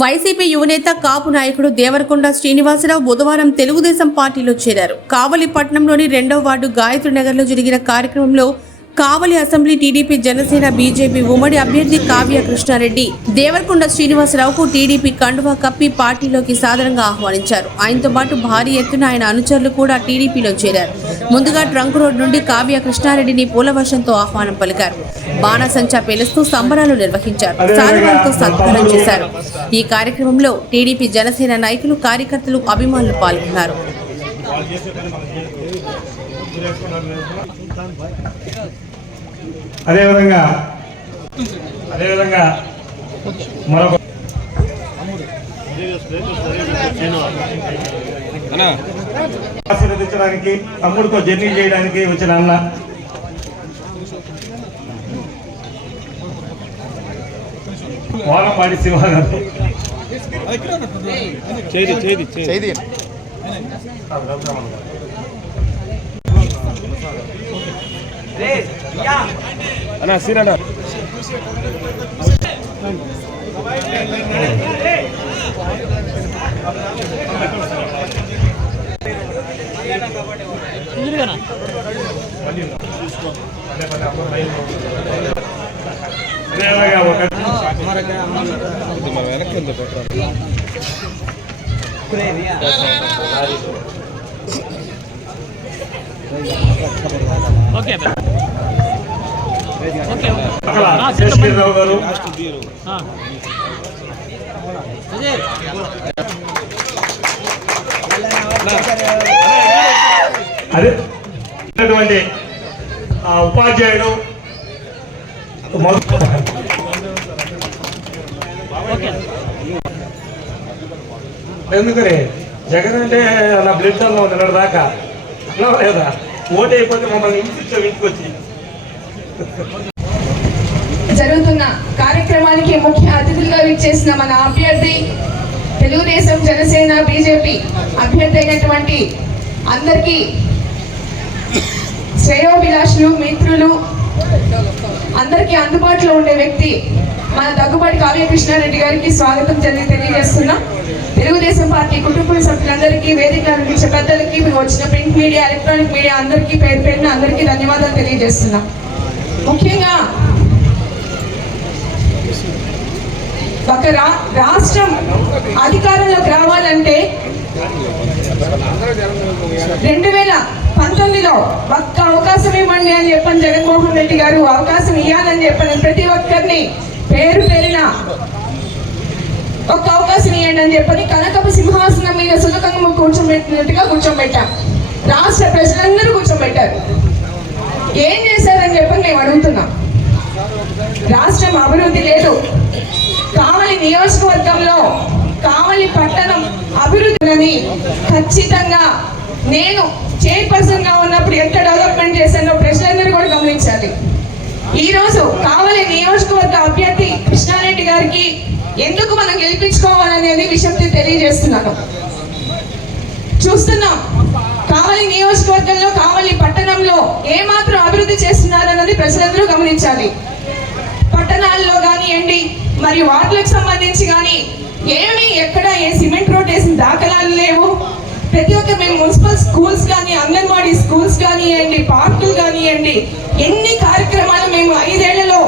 YCP యువనేత కాపు నాయకుడు దేవరకొండ శ్రీనివాసరావు బుధవారం తెలుగుదేశం పార్టీలో చేరారు. కావలి పట్నంలోని రెండో వార్డు గాయత్రి నగర్లో జరిగిన కార్యక్రమంలో Kavali assembly TDP Janasena BJP ఉమ్మడి అభ్యర్థి కావ్య కృష్ణారెడ్డి. దేవరకొండ శ్రీనివాసరావుకు టీడీపీ కండువా కప్పి పార్టీలోకి సాధారణంగా ఆహ్వానించారు. ఆయనతో పాటు భారీ ఎత్తున ఆయన అనుచరులు కూడా టీడీపీలో చేరారు. ముందుగా ట్రంక్ రోడ్ నుండి కావ్య కృష్ణారెడ్డిని పూలవర్షంతో ఆహ్వానం పలికారు. బాణసంచా పేలుస్తూ సంబరాలు నిర్వహించారు. సాధనాలతో సత్కారం చేశారు. ఈ కార్యక్రమంలో టీడీపీ జనసేన నాయకులు కార్యకర్తలు అభిమానులు పాల్గొన్నారు. అదేవిధంగా అదేవిధంగా మరొక ఆశీర్వదించడానికి తమ్ముడితో జర్నీ చేయడానికి వచ్చిన అన్న. వానపాడి శివ గారు చేది చేది చేది అన్నా సీరన్నా అదేవిధంగా ఒక ఇది మన వెనక్కి ఉంది పెట్టరా పక్కల శేషగిరిరావు గారు. అదే ఉపాధ్యాయుడు మొదటి ఎందుకని? జగన్ అంటే అలా బ్లడ్ అన్న ఉంది నిన్న దాకా అన్నా లేదా? ఓటు అయిపోతే మమ్మల్ని ఇంటికి ఇంటికి వచ్చి జరుగుతున్న కార్యక్రమానికి ముఖ్య అతిథులుగా విచ్చేసిన మన అభ్యర్థి తెలుగుదేశం జనసేన బీజేపీ అభ్యర్థి అయినటువంటి అందరికీ శ్రేయోభిలాషులు మిత్రులు అందరికీ అందుబాటులో ఉండే వ్యక్తి మన దగ్గుబాటి కావ్యకృష్ణారెడ్డి గారికి స్వాగతం తెలియ తెలియజేస్తున్నాం. తెలుగుదేశం పార్టీ కుటుంబ సభ్యులందరికీ వేదిక అనిపించే పెద్దలకి వచ్చిన ప్రింట్ మీడియా ఎలక్ట్రానిక్ మీడియా అందరికీ పేరు పేరున అందరికీ ధన్యవాదాలు తెలియజేస్తున్నాం. ముఖ్యంగా ఒక రా రాష్ట్రం అధికారంలోకి రావాలంటే రెండు వేల పంతొమ్మిదిలో ఒక్క అవకాశం ఇవ్వండి అని చెప్పని జగన్మోహన్ రెడ్డి గారు అవకాశం ఇవ్వాలని చెప్పని ప్రతి ఒక్కరిని పేరు పేరిన ఒక్క అవకాశం ఇవ్వండి అని చెప్పని కనకపు సింహాసనం మీద సులకంగా కూర్చోబెట్టినట్టుగా కూర్చోబెట్టాం. రాష్ట్ర ప్రజలందరూ కూర్చోబెట్టారు. ఏం చేశారని చెప్పని మేము అడుగుతున్నాం. రాష్ట్రం అభివృద్ధి లేదు. కావలి నియోజకవర్గంలో కావలి పట్టణం అభివృద్ధిని ఖచ్చితంగా నేను చైర్పర్సన్గా ఉన్నప్పుడు ఎంత డెవలప్మెంట్ చేశానో ప్రజలందరూ కూడా గమనించాలి. ఈ రోజు కావలి నియోజకవర్గ అభ్యర్థి కృష్ణారెడ్డి గారికి ఎందుకు మనం గెలిపించుకోవాలనేది విషయం తెలియజేస్తున్నాను. చూస్తున్నాం కావలి నియోజకవర్గంలో కావలి పట్టణంలో ఏమాత్రం అభివృద్ధి చేస్తున్నారన్నది ప్రజలందరూ గమనించాలి. పట్టణాల్లో కానివ్వండి మరియు వార్డులకు సంబంధించి కానీ ఏమి ఎక్కడ ఏ సిమెంట్ రోడ్ వేసిన దాఖలాలు లేవు. ప్రతి ఒక్క మేము మున్సిపల్ స్కూల్స్ కానీ అంగన్వాడీ స్కూల్స్ కానివ్వండి పార్కులు కానివ్వండి ఎన్ని కార్యక్రమాలు మేము ఐదేళ్ళలో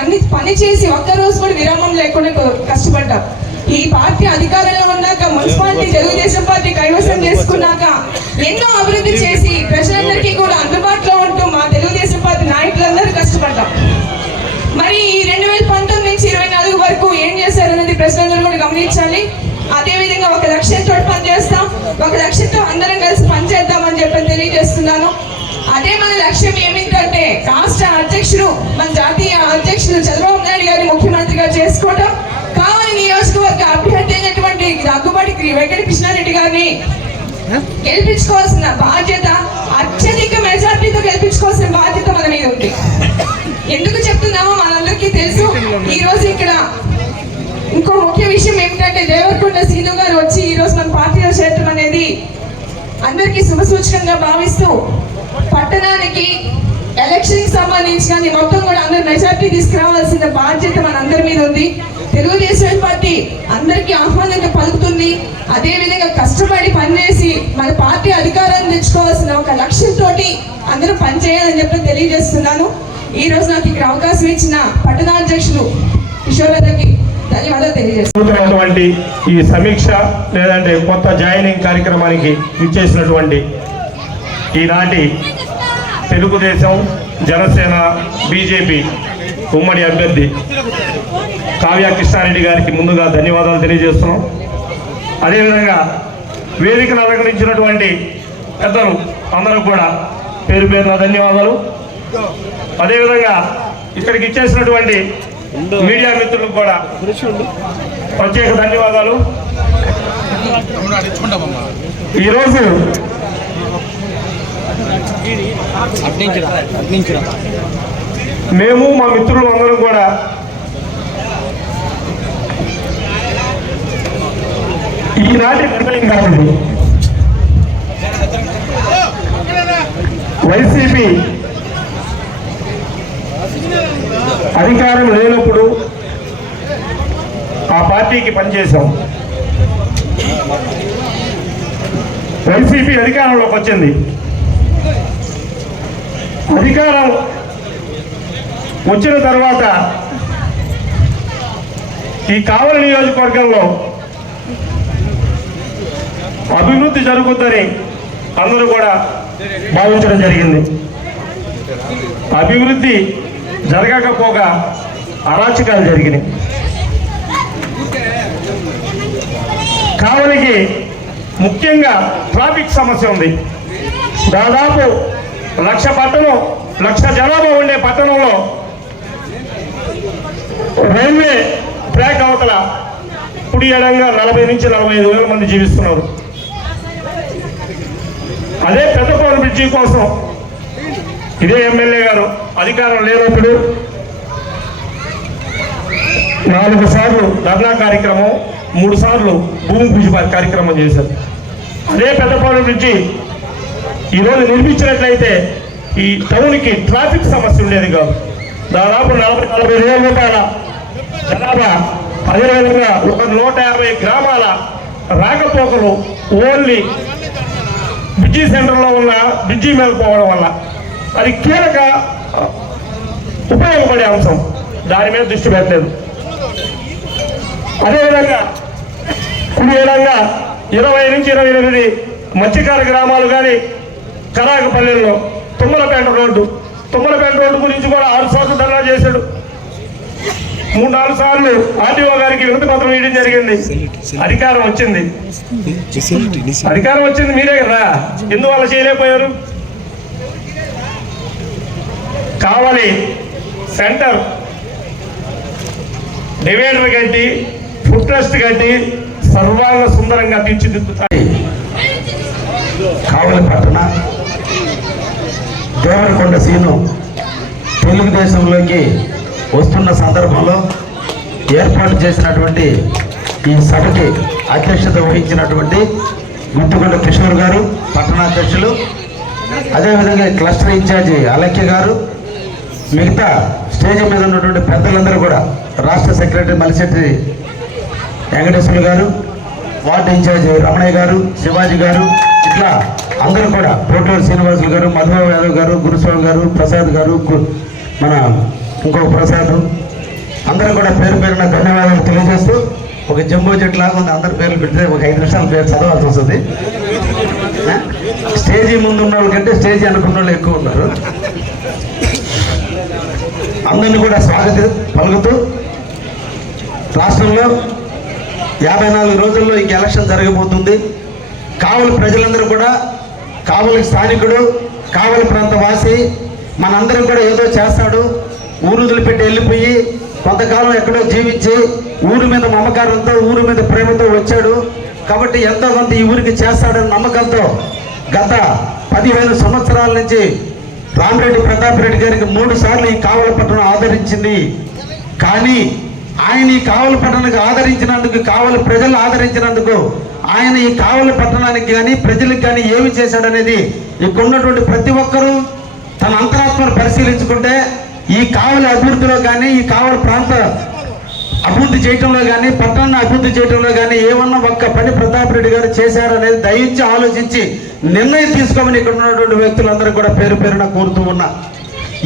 అన్ని పని చేసి ఒక్క రోజు కూడా విరామం లేకుండా కష్టపడ్డాం. ఈ పార్టీ అధికారంలో ఉన్నాక మున్సిపాలిటీ తెలుగుదేశం పార్టీ కైవసం చేసుకున్నాక ఎన్నో అభివృద్ధి చేసి ప్రజలందరికీ కూడా అందుబాటులో ఉంటూ మా తెలుగుదేశం పార్టీ నాయకులందరూ కష్టపడ్డాం. మరి ఈ రెండు వేల పంతొమ్మిది నుంచి ఇరవై నాలుగు వరకు ఏం చేశారనేది ప్రజలందరూ కూడా గమనించాలి. అదే విధంగా ఒక లక్ష్యంతో పనిచేస్తాం ఒక లక్ష్యంతో అందరం కలిసి పనిచేద్దామని చెప్పి తెలియజేస్తున్నాను. అదే మన లక్ష్యం ఏమిటంటే రాష్ట్ర అధ్యక్షుడు మన జాతీయ అధ్యక్షుడు చంద్రబాబు నాయుడు గారిని ముఖ్యమంత్రిగా చేసుకోవడం కావలి నియోజకవర్గ అభ్యర్థి అయినటువంటి దగ్గుబాటి వెంకట కృష్ణారెడ్డి గారిని గెలిపించుకోవాల్సిన బాధ్యత అత్యధిక మెజార్టీతో గెలిపించుకోవాల్సిన బాధ్యత మన మీద ఉంది? ఎందుకు చెప్తున్నామో మనందరికీ తెలుసు. ఈ రోజు ఇక్కడ ఇంకో ముఖ్య విషయం ఏమిటంటే దేవరకొండ సీను గారు వచ్చి ఈ రోజు మన పార్టీలో చేరటం అనేది అందరికీ శుభసూచకంగా భావిస్తూ పట్టణానికి ఎలక్షన్కి సంబంధించి కానీ మొత్తం కూడా అందరు మెజార్టీ తీసుకురావాల్సిన బాధ్యత మన అందరి మీద ఉంది. తెలుగుదేశం పార్టీ అందరికీ ఆహ్వానంగా పలుకుతుంది. అదే విధంగా కష్టపడి పనిచేసి మన పార్టీ అధికారాన్ని తెచ్చుకోవాల్సిన ఒక లక్ష్యంతో అందరూ పనిచేయాలని చెప్పి తెలియజేస్తున్నాను. ఈ రోజు నాకు ఇక్కడ అవకాశం ఇచ్చిన పట్టణాధ్యక్షులు కిషోర్లకి ధన్యవాదాలు ఈ సమీక్ష లేదంటే కొత్త జాయినింగ్ కార్యక్రమానికి ఇచ్చేసినటువంటి ఈనాటి తెలుగుదేశం జనసేన బీజేపీ ఉమ్మడి అభ్యర్థి కావ్య కృష్ణారెడ్డి గారికి ముందుగా ధన్యవాదాలు తెలియజేస్తున్నాం. అదేవిధంగా వేదికను అలంకరించినటువంటి పెద్దలు అందరూ కూడా పేరు పేరున ధన్యవాదాలు. అదేవిధంగా ఇక్కడికి ఇచ్చేసినటువంటి మీడియా మిత్రులకు కూడా ప్రత్యేక ధన్యవాదాలు. ఈరోజు మేము మా మిత్రులు అందరం కూడా ఈనాటి నిర్ణయం కాదండి. వైసీపీ అధికారం లేనప్పుడు ఆ పార్టీకి పనిచేశాం. వైసీపీ అధికారంలోకి వచ్చింది. అధికారం వచ్చిన తర్వాత ఈ కావలి నియోజకవర్గంలో అభివృద్ధి జరుగుద్దని అందరూ కూడా భావించడం జరిగింది. అభివృద్ధి జరగకపోగా అరాచకాలు జరిగినాయి. కావలికి ముఖ్యంగా ట్రాఫిక్ సమస్య ఉంది. దాదాపు లక్ష పట్టణం లక్ష జనాభా ఉండే పట్టణంలో రైల్వే ట్రాక్ అవతల కుడి ఎడంగా నలభై నుంచి నలభై ఐదు వేల మంది జీవిస్తున్నారు. అదే పెద్దకోన బ్రిడ్జి కోసం. ఇదే ఎమ్మెల్యే గారు అధికారం లేనప్పుడు నాలుగు సార్లు ధర్నా కార్యక్రమం మూడు సార్లు భూమి పూజ కార్యక్రమం చేశారు. అదే పెద్దపాలెం బ్రిడ్జి ఈరోజు నిర్మించినట్లయితే ఈ టౌన్కి ట్రాఫిక్ సమస్య ఉండేది కాదు. దాదాపు నలభై నలభై వేల రూపాయల జనాభా అదేవిధంగా ఒక నూట యాభై గ్రామాల రాకపోకలు ఓన్లీ బ్రిడ్జి సెంటర్లో ఉన్న బ్రిడ్జి మీద పోవడం వల్ల అది కీలక ఉపయోగపడే అంశం. దాని మీద దృష్టి పెట్టలేదు. అదేవిధంగా కుడి విధంగా ఇరవై నుంచి ఇరవై ఎనిమిది మత్స్యకార గ్రామాలు కానీ కరాకపల్లెల్లో తుమ్మలపేట రోడ్డు. తుమ్మలపేట రోడ్డు గురించి కూడా ఆరు సార్లు ధర్నా చేశాడు. మూడు నాలుగు సార్లు ఆర్టీఓ గారికి వినతి పత్రం ఇవ్వడం జరిగింది. అధికారం వచ్చింది. అధికారం వచ్చింది మీరే కదా. ఎందువల్ల చేయలేకపోయారు? కావాలి సెంటర్. డివైడర్ కట్టి ఫుడ్ ట్రస్ట్ కట్టి సర్వాంగ సుందరంగా తీర్చిదిద్దుతాయి. కావలి పట్టణ దేవరకొండ సీను తెలుగుదేశంలోకి వస్తున్న సందర్భంలో ఏర్పాటు చేసినటువంటి ఈ సభకి అధ్యక్షత వహించినటువంటి గుట్టుకొండ కిషోర్ గారు పట్టణాధ్యక్షులు అదేవిధంగా క్లస్టర్ ఇన్ఛార్జి అలక్య గారు మిగతా స్టేజ్ మీద ఉన్నటువంటి పెద్దలందరూ కూడా రాష్ట్ర సెక్రటరీ మలిశెట్టి వెంకటేశ్వర్లు గారు వార్డు ఇన్ఛార్జ్ రమణయ్య గారు శివాజీ గారు ఇట్లా అందరూ కూడా పోటూరు శ్రీనివాసులు గారు మధుబాబు యాదవ్ గారు గురుస్వామి గారు ప్రసాద్ గారు మన ఇంకొక ప్రసాదం. అందరూ కూడా పేరు పేరున ధన్యవాదాలు తెలియజేస్తూ ఒక జంబో చెట్టు లాగా ఉంది. అందరి పేర్లు పెడితే ఒక ఐదు నిమిషాల పేరు చదవాల్సి వస్తుంది. స్టేజీ ముందు ఉన్న వాళ్ళకంటే స్టేజీ అనుకున్న వాళ్ళు ఎక్కువ ఉన్నారు. అందరినీ కూడా స్వాగత పలుకుతూ రాష్ట్రంలో యాభై నాలుగు రోజుల్లో ఇంక ఎలక్షన్ జరగబోతుంది. కావలి ప్రజలందరూ కూడా కావలి స్థానికుడు కావలి ప్రాంత వాసి మనందరం కూడా ఏదో చేస్తాడు. ఊరు వదిలిపెట్టి వెళ్ళిపోయి కొంతకాలం ఎక్కడో జీవించి ఊరి మీద మమకారంతో ఊరి మీద ప్రేమతో వచ్చాడు. కాబట్టి ఎంతో కొంత ఈ ఊరికి చేస్తాడని నమ్మకంతో గత పదిహేను సంవత్సరాల నుంచి రామరెడ్డి ప్రతాప్ రెడ్డి గారికి మూడు సార్లు ఈ కావలి పట్టణం ఆదరించింది. కానీ ఆయన ఈ కావలి పట్టణానికి ఆదరించినందుకు కావలి ప్రజలు ఆదరించినందుకు ఆయన ఈ కావలి పట్టణానికి కానీ ప్రజలకు కానీ ఏమి చేశాడనేది ఇక్కడ ఉన్నటువంటి ప్రతి ఒక్కరూ తన అంతరాత్మను పరిశీలించుకుంటే ఈ కావలి అభివృద్ధిలో కానీ ఈ కావలి ప్రాంత అభివృద్ధి చేయటంలో కానీ పట్టణాన్ని అభివృద్ధి చేయటంలో కానీ ఏమన్నా ఒక్క పని ప్రతాప్ రెడ్డి గారు చేశారనేది దయించి ఆలోచించి నిర్ణయం తీసుకోమని ఇక్కడ ఉన్నటువంటి వ్యక్తులందరూ కూడా పేరు పేరున కోరుతూ ఉన్నా.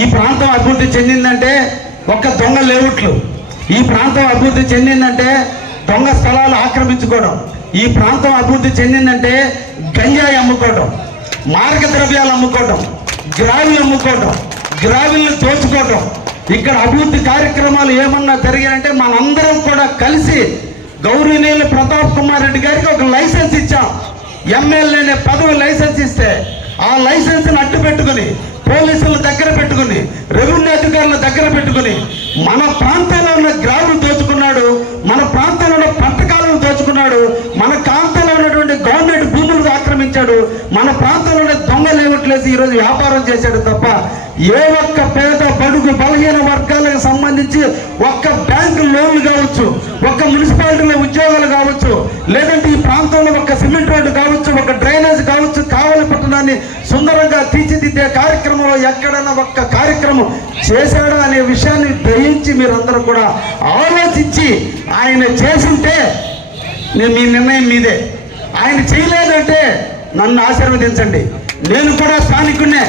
ఈ ప్రాంతం అభివృద్ధి చెందిందంటే ఒక్క దొంగ లేవుట్లు ఈ ప్రాంతం అభివృద్ధి చెందిందంటే దొంగ స్థలాలు ఆక్రమించుకోవడం. ఈ ప్రాంతం అభివృద్ధి చెందిందంటే గంజాయి అమ్ముకోవడం. మార్గద్రవ్యాలు అమ్ముకోవడం. గ్రావి అమ్ముకోవడం. గ్రావిల్ని తోచుకోవటం. ఇక్కడ అభివృద్ధి కార్యక్రమాలు ఏమన్నా జరిగాయంటే మనందరం కూడా కలిసి గౌరవనీయులు ప్రతాప్ కుమార్ రెడ్డి గారికి ఒక లైసెన్స్ ఇచ్చాం. ఎమ్మెల్యేనే పదవి లైసెన్స్ ఇస్తే ఆ లైసెన్స్ని అడ్డు పెట్టుకుని పోలీసుల దగ్గర పెట్టుకుని రెవెన్యూ అధికారుల దగ్గర పెట్టుకుని మన ప్రాంతంలో ఉన్న గ్రావులు దోచుకున్నాడు మన ప్రాంతంలో ఉన్న పట్టకాలను దోచుకున్నాడు మన ప్రాంతంలో ఉన్నటువంటి గవర్నమెంట్ భూములు ఆక్రమించాడు మన ప్రాంతంలో ఉన్న దొంగ లేవట్లేసి ఈరోజు వ్యాపారం చేశాడు తప్ప ఏ ఒక్క పేద బడుగు బలహీన వర్గాలకు సంబంధించి ఒక్క బ్యాంకు లోన్లు కావచ్చు ఒక్క మున్సిపాలిటీలో ఉద్యోగాలు కావచ్చు లేదంటే ఈ ప్రాంతంలో ఒక సిమెంట్ రోడ్డు కావచ్చు ఒక డ్రైనేజ్ కావచ్చు కావలి పట్టణాన్ని సుందరంగా తీర్చిదిద్దే కార్యక్రమంలో ఎక్కడైనా ఒక్క కార్యక్రమం చేశాడా అనే విషయాన్ని గ్రహించి మీరందరూ కూడా ఆలోచించి ఆయన చేసుంటే నేను మీ నిర్ణయం మీదే. ఆయన చేయలేదంటే నన్ను ఆశీర్వదించండి. నేను కూడా స్థానికున్నే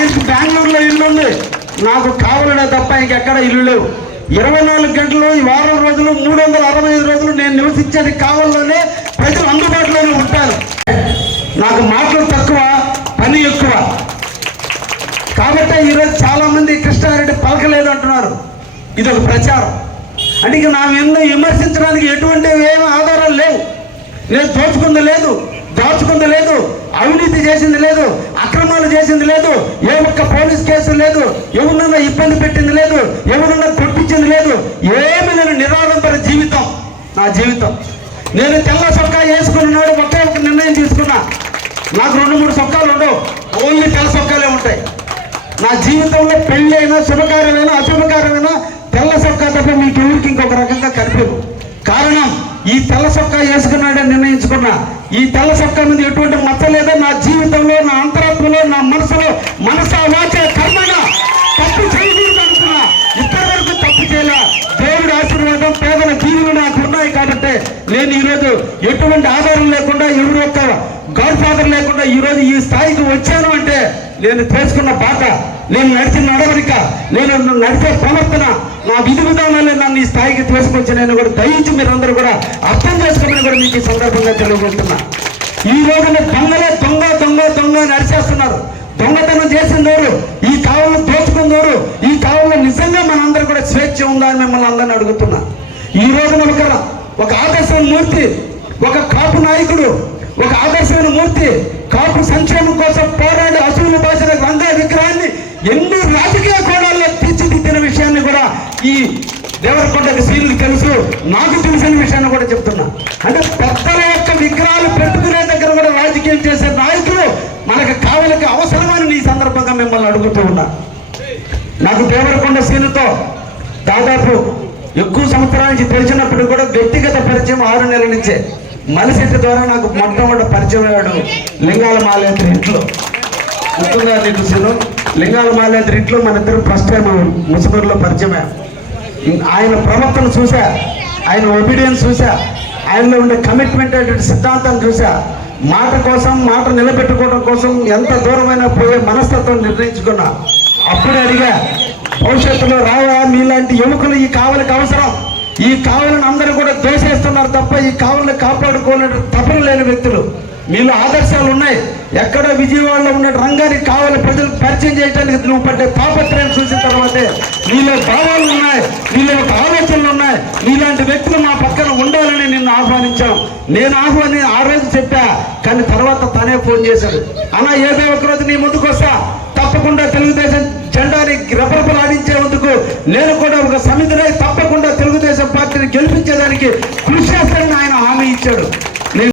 ఆయనకు బెంగళూరులో ఇల్లు ఉంది. నాకు కావాలనే తప్ప ఇంకెక్కడ ఇల్లు లేవు. ఇరవై నాలుగు గంటలు ఈ వారం రోజులు మూడు వందల అరవై ఐదు రోజులు నేను నివసించేది కావాలలోనే ప్రజలు అందుబాటులోనే ఉంటారు. నాకు మాటలు తక్కువ పని ఎక్కువ. కాబట్టి ఈరోజు చాలామంది కృష్ణారెడ్డి పలకలేదు అంటున్నారు. ఇది ఒక ప్రచారం. అంటే ఇక నా విమర్శించడానికి ఎటువంటి ఏమి ఆధారాలు లేవు. నేను దోచుకుంది లేదు. దాచుకుంది లేదు అవినీతి చేసింది లేదు అక్రమాలు చేసింది లేదు ఏ ఒక్క పోలీస్ కేసు లేదు ఎవరినన్నా ఇబ్బంది పెట్టింది లేదు ఎవరన్నా కొట్టించింది లేదు ఏమి నేను నిరాడంబర జీవితం నా జీవితం. నేను తెల్ల సొక్కా వేసుకున్నాడు ఒకే ఒక నిర్ణయం తీసుకున్నా. నాకు రెండు మూడు సొక్కాలు ఉండవు ఓన్లీ తెల్ల సొక్కాలే ఉంటాయి. నా జీవితంలో పెళ్ళి అయినా శుభకార్యమైనా అశుభకార్యమైనా తెల్ల సొక్కా తప్ప మీకు ఎవరికి ఇంకొక రకంగా కనిపించదు. కారణం ఈ తెల్ల సొక్కా వేసుకున్నాడని నిర్ణయించుకున్నా. ఈ తెల్ల సొక్కా మీద ఎటువంటి మచ్చ లేదో నా జీవితంలో నా అంతరాత్మలో నా మనసులో మనసు వాచ కర్మగా తప్పు చేయకూడదు అనుకున్నా. ఇప్పటి వరకు తప్పు చేయలే. దేవుడి ఆశీర్వాదం పేదల జీవులు నాకు ఉన్నాయి కాబట్టి నేను ఈరోజు ఎటువంటి ఆధారం లేకుండా ఎవరి యొక్క గాడ్ ఫాదర్ లేకుండా ఈరోజు ఈ స్థాయికి వచ్చాను అంటే నేను చేసుకున్న బాట నేను నడిచిన నడవడిక నేను నడిచే ప్రవర్తన నా విధి విధానాలే నన్ను ఈ స్థాయికి తీసుకొచ్చి నేను కూడా దయించి మీరందరూ కూడా అర్థం చేసుకోమని కూడా మీకు ఈ సందర్భంగా తెలియజేస్తున్నా. ఈ రోజున దొంగలే దొంగ దొంగ దొంగ అని అరిచేస్తున్నారు. దొంగతనం చేసింది ఈ కావులను దోచుకుంది ఈ కావుల్లో నిజంగా మనందరూ కూడా స్వేచ్ఛ ఉందా అని మిమ్మల్ని అందరిని అడుగుతున్నా. ఈ రోజున ఒక ఒక ఆదర్శమైన మూర్తి ఒక కాపు నాయకుడు ఒక ఆదర్శమైన మూర్తి కాపు సంక్షేమం కోసం పోరాడి అసూలు భాషల రంగా విగ్రహాన్ని ఎన్ని రాజకీయ కూడా ఈ దేవరకొండకి సీన్లు తెలుసు. నాకు తెలిసిన విషయాన్ని కూడా చెప్తున్నా. అంటే పెద్దల యొక్క విగ్రహాలు పెట్టుకునే దగ్గర కూడా రాజకీయం చేసే నాయకులు మనకు కావలకి అవసరమని ఈ సందర్భంగా మిమ్మల్ని అడుగుతూ ఉన్నా. నాకు దేవరకొండ సీనుతో దాదాపు ఎక్కువ సంవత్సరాల నుంచి తెలిసినప్పుడు కూడా వ్యక్తిగత పరిచయం ఆరు నెలల నుంచే. మలిశెట్టి ద్వారా నాకు మొట్టమొదటి పరిచయం అయ్యాడు లింగాల మాలేంద్ర ఇంట్లో. గుర్తుందా నీకు సీను? లింగాల మాలేంద్ర ఇంట్లో మన ఇద్దరు ఫస్ట్ టైం ముసుగురులో పరిచయం అయ్యాం. ఆయన ప్రవర్తన చూసా ఆయన ఒబీడియన్స్ చూసా ఆయనలో ఉండే కమిట్మెంట్ అనేటువంటి సిద్ధాంతాన్ని చూసా మాట కోసం మాట నిలబెట్టుకోవడం కోసం ఎంత దూరమైన పోయే మనస్తత్వం నిర్ణయించుకున్నా. అప్పుడే అడిగా భవిష్యత్తులో రావా? మీలాంటి యువకులు ఈ కావలికి అవసరం. ఈ కావలను అందరూ కూడా దోషేస్తున్నారు తప్ప ఈ కావలను కాపాడుకోలేని తపన లేని వ్యక్తులు. మీలో ఆదర్శాలు ఉన్నాయి ఎక్కడ విజయవాడలో ఉన్న రంగానికి కావాలి ప్రజలకు పరిచయం చేయడానికి నువ్వు పడ్డే తాపత్రయం చూసిన తర్వాతే నీలో భావాలు ఉన్నాయి నీలో ఒక ఆలోచనలు ఉన్నాయి. నీలాంటి వ్యక్తులు మా పక్కన ఉండాలని నిన్ను ఆహ్వానించాం. నేను ఆహ్వాని ఆ రోజు చెప్పా కానీ తర్వాత తనే ఫోన్ చేశాడు. అలా ఏదో ఒక రోజు నీ ముందుకు వస్తా. తప్పకుండా తెలుగుదేశం జెండాని రెపరెపలాడించేందుకు నేను కూడా ఒక సమితినై తప్పకుండా తెలుగుదేశం పార్టీని గెలిపించేదానికి కృషి చేస్తానని ఆయన హామీ ఇచ్చాడు.